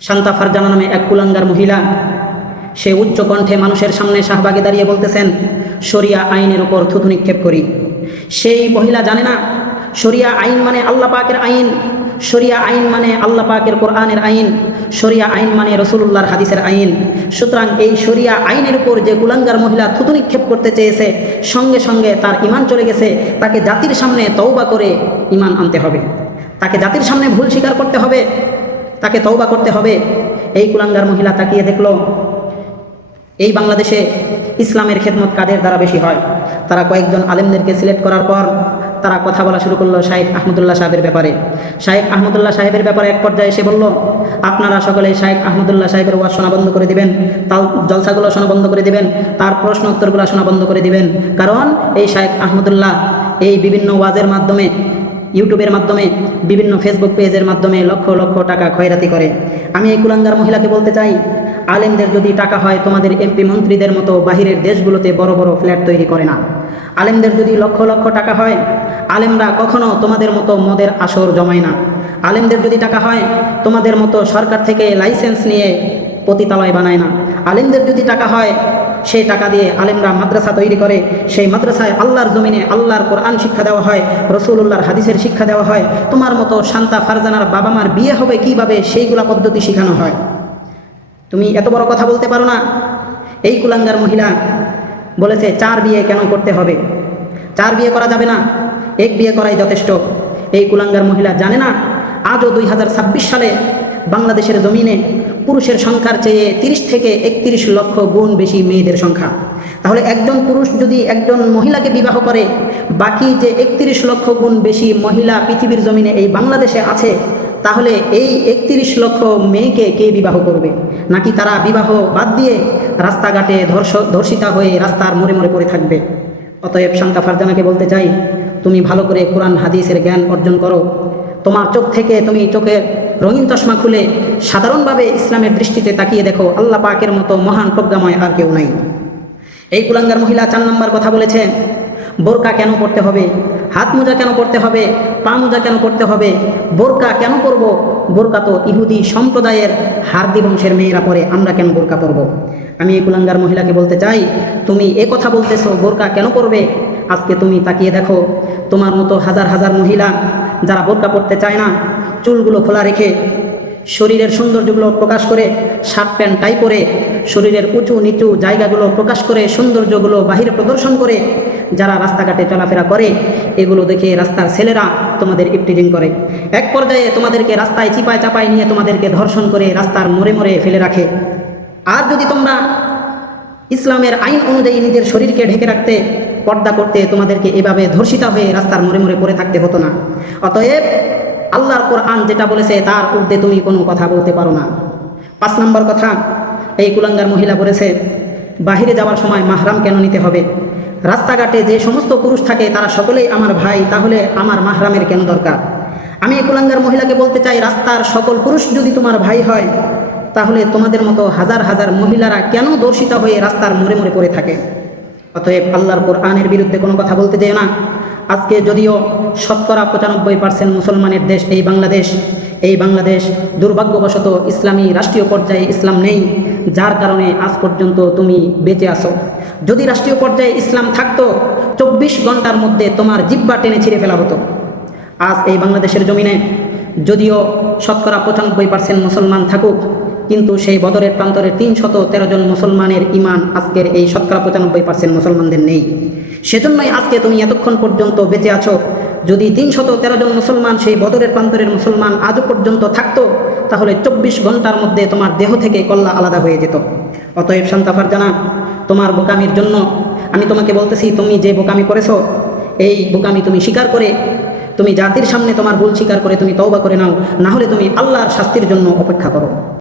শান্তা ফারজানা নামে এক কুলাঙ্গার মহিলা, সে উচ্চ কণ্ঠে মানুষের সামনে শাহবাগে দাঁড়িয়ে বলতেছেন, শরিয়া আইনের উপর থুতু নিক্ষেপ করি। সেই মহিলা জানে না শরিয়া আইন মানে আল্লাহ পাকের আইন, শরিয়া আইন মানে আল্লাহ পাকের কোরআনের আইন, শরিয়া আইন মানে রসুলুল্লাহর হাদিসের আইন। সুতরাং এই শরিয়া আইনের উপর যে কুলাঙ্গার মহিলা থুতু নিক্ষেপ করতে চেয়েছে, সঙ্গে সঙ্গে তার ঈমান চলে গেছে। তাকে জাতির সামনে তওবা করে ঈমান আনতে হবে, তাকে জাতির সামনে ভুল স্বীকার করতে হবে, তাকে তওবা করতে হবে। এই কুলাঙ্গার মহিলা তাকিয়ে দেখলো এই বাংলাদেশে ইসলামের খেদমত কাদের দ্বারা বেশি হয়। তারা কয়েকজন আলেমদেরকে সিলেক্ট করার পর তারা কথা বলা শুরু করলো শাইখ আহমদুল্লাহ সাহেবের ব্যাপারে। শাইখ আহমদুল্লাহ সাহেবের ব্যাপারে এক পর্যায়ে এসে বলল, আপনারা সকলে শাইখ আহমদুল্লাহ সাহেবের ওয়াজ শোনা বন্ধ করে দিবেন, তার জলসাগুলো শোনা বন্ধ করে দিবেন, তার প্রশ্ন উত্তরগুলো শোনা বন্ধ করে দিবেন। কারণ এই শাইখ আহমদুল্লাহ এই বিভিন্ন ওয়াজের মাধ্যমে, ইউটিউবের মাধ্যমে, বিভিন্ন ফেসবুক পেজের মাধ্যমে লক্ষ লক্ষ টাকা খয়রাতি করে। আমি এই কুলাঙ্গার মহিলাকে বলতে চাই, আলেমদের যদি টাকা হয় তোমাদের এমপি মন্ত্রীদের মতো বাহিরের দেশগুলোতে বড় বড় ফ্ল্যাট তৈরি করে না। আলেমদের যদি লক্ষ লক্ষ টাকা হয়, আলেমরা কখনো তোমাদের মতো মদের আসর জমায় না। আলেমদের যদি টাকা হয়, তোমাদের মতো সরকার থেকে লাইসেন্স নিয়ে পতিতালয় বানায় না। আলেমদের যদি টাকা হয়, সেই টাকা দিয়ে আলেমরা মাদ্রাসা তৈরি করে, সেই মাদ্রাসায় আল্লাহর জমিনে আল্লাহর কোরআন শিক্ষা দেওয়া হয়, রসুলুল্লাহর হাদিসের শিক্ষা দেওয়া হয়। তোমার মতো শান্তা ফারজানার বাবা মার বিয়ে হবে কিভাবে, সেইগুলা পদ্ধতি শেখানো হয়। তুমি এত বড় কথা বলতে পারো না। এই কুলাঙ্গার মহিলা বলেছে 4 বিয়ে কেন করতে হবে, 4 বিয়ে করা যাবে না, 1 বিয়ে করাই যথেষ্ট। এই কুলাঙ্গার মহিলা জানে না আজও 2026 সালে বাংলাদেশের জমিনে পুরুষের সংখ্যার চেয়ে 30 থেকে 31 লক্ষ গুণ বেশি মেয়েদের সংখ্যা। তাহলে একজন পুরুষ যদি একজন মহিলাকে বিবাহ করে, বাকি যে 31 লক্ষ গুণ বেশি মহিলা পৃথিবীর জমিনে এই বাংলাদেশে আছে, তাহলে এই 31 লক্ষ মেয়েকে কে বিবাহ করবে? নাকি তারা বিবাহ বাদ দিয়ে রাস্তাঘাটে ধর্ষিতা হয়ে রাস্তার মোড়ে মোড়ে পড়ে থাকবে? অতএব শান্তা ফারজানাকে বলতে চাই, তুমি ভালো করে কোরআন হাদিসের জ্ঞান অর্জন করো। তোমার চোখ থেকে তুমি চোখের রঙিন চশমা খুলে সাধারণভাবে ইসলামের দৃষ্টিতে তাকিয়ে দেখো, আল্লাহ পাকের মতো মহান প্রজ্ঞাময় আর কেউ নাই। এই কুলাঙ্গার মহিলা 4 নম্বর কথা বলেছে, বোরকা কেন পড়তে হবে, হাত মোজা কেন পড়তে হবে, পা মোজা কেন পড়তে হবে, বোরকা কেন পরব? বোরকা তো ইহুদি সম্প্রদায়ের হারদি বংশের মেয়েরা পরে, আমরা কেন বোরকা পরব? আমি এই কুলাঙ্গার মহিলাকে বলতে চাই, তুমি এ কথা বলতেছো বোরকা কেন পরবে? আজকে তুমি তাকিয়ে দেখো, তোমার মতো হাজার হাজার মহিলা যারা বোরকা পরতে চায় না, চুলগুলো খোলা রেখে শরীরের সৌন্দর্যগুলো প্রকাশ করে, শার্ট প্যান্ট টাই পরে শরীরের উঁচু নিচু জায়গাগুলো প্রকাশ করে, সৌন্দর্যগুলো বাহিরে প্রদর্শন করে যারা রাস্তাঘাটে চলাফেরা করে, এগুলো দেখে রাস্তার ছেলেরা তোমাদের ইফটিজিং করে। এক পর্যায়ে তোমাদেরকে রাস্তায় চিপায় চাপায় নিয়ে তোমাদেরকে ধর্ষণ করে রাস্তার মোড়ে মোড়ে ফেলে রাখে। আর যদি তোমরা ইসলামের আইন অনুযায়ী নিজের শরীরকে ঢেকে রাখতে, পর্দা করতে, তোমাদেরকে এভাবে ধর্ষিতা হয়ে রাস্তার মোড়ে মোড়ে পড়ে থাকতে হতো না। অতএব আল্লাহর কোরআন যেটা বলেছে তার ঊর্ধ্বে তুমি কোনো কথা বলতে পারো না। 5 নম্বর কথা, এই কুলাঙ্গার মহিলা বলেছে, বাহিরে যাওয়ার সময় মাহরাম কেন নিতে হবে? রাস্তাঘাটে যে সমস্ত পুরুষ থাকে তারা সকলেই আমার ভাই, তাহলে আমার মাহরামের কেন দরকার? আমি এই কুলাঙ্গার মহিলাকে বলতে চাই, রাস্তার সকল পুরুষ যদি তোমার ভাই হয়, তাহলে তোমাদের মতো হাজার হাজার মহিলারা কেন দর্শিতা হয়ে রাস্তার মোড়ে মোড়ে পড়ে থাকে? অতএব আল্লাহর কোরআনের বিরুদ্ধে কোনো কথা বলতে যেও না। আজকে যদিও 95% মুসলমানের দেশ এই বাংলাদেশ দুর্ভাগ্যবশত ইসলামী রাষ্ট্রীয় পর্যায়ে ইসলাম নেই, যার কারণে আজ পর্যন্ত তুমি বেঁচে আসো। যদি রাষ্ট্রীয় পর্যায়ে ইসলাম থাকতো, 24 ঘন্টার মধ্যে তোমার জিহ্বা টেনে ছিঁড়ে ফেলা হতো। আজ এই বাংলাদেশের জমিনে যদিও 95% মুসলমান থাকুক, কিন্তু সেই বদরের প্রান্তরের 313 জন মুসলমানের ঈমান আজকের এই 95% মুসলমানদের নেই। সেজন্যই আজকে তুমি এতক্ষণ পর্যন্ত বেঁচে আছো। যদি 313 জন মুসলমান সেই বদরের প্রান্তরের মুসলমান আজও পর্যন্ত থাকতো, তাহলে 24 ঘন্টার মধ্যে তোমার দেহ থেকে কল্লা আলাদা হয়ে যেত। অতএব শান্তা ফারজানা, তোমার বোকামির জন্য আমি তোমাকে বলতেছি, তুমি যে বোকামি করেছো, এই বোকামি তুমি স্বীকার করে, তুমি জাতির সামনে তোমার ভুল স্বীকার করে তুমি তওবা করে নাও, না হলে তুমি আল্লাহর শাস্তির জন্য অপেক্ষা করো।